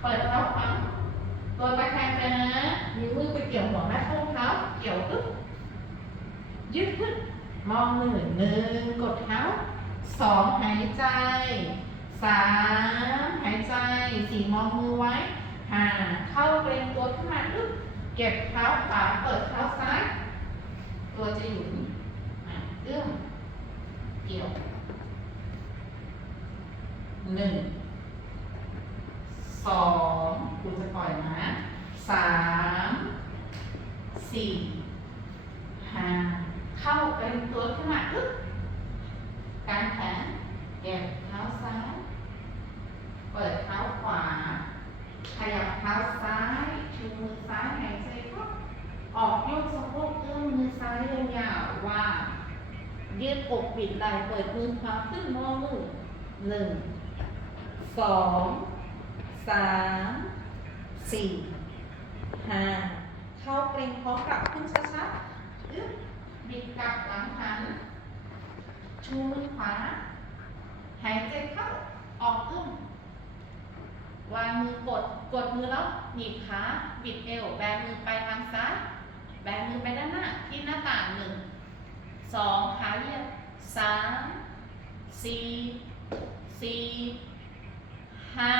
เปิดเท้าขวาตัวตะแคงไปนะนิ้วมือไปเกี่ยวหัวแม่ส้นเท้า เกี่ยวปึ๊บยืดขึ้นมองหนึ่งหนึ่งกดเท้าสองหายใจสามหายใจสี่มองมือไว้ห้าเข้าเกรงตัวขึ้นมาปึ๊บเก็บเท้าขวาเปิดเท้าซ้าย ตัวจะอยู่นี่เอื้อมเกี่ยวหนึ่ง สองคุณจะปล่อยนะสามสี่ห้าเข้าเป็นตัวขึ้นมาอึ๊บกางแขนเก็บเท้าซ้าย เปิดเท้าขวา ขยับเท้าซ้ายชูมือซ้ายหายใจเข้าออกยกสะโพกเอื้อมมือซ้ายยาวๆว่างยืดอกบิดไหล่เปิดมือขวาขึ้นมองมือหนึ่งสอง สามสี่ห้าเข้าเกรงพร้อมกับขึ้นช้าๆบบิดกลับหลังหัน ชูมือขวา หายใจเข้า ออกอึ้มวางมือกด กดมือแล้วหนีบขา บิดเอว แบมือไปทางซ้าย แบมือไปด้านหน้า ที่หน้าต่างหนึ่ง สองขาเหยียดสามสี่สี่ห้า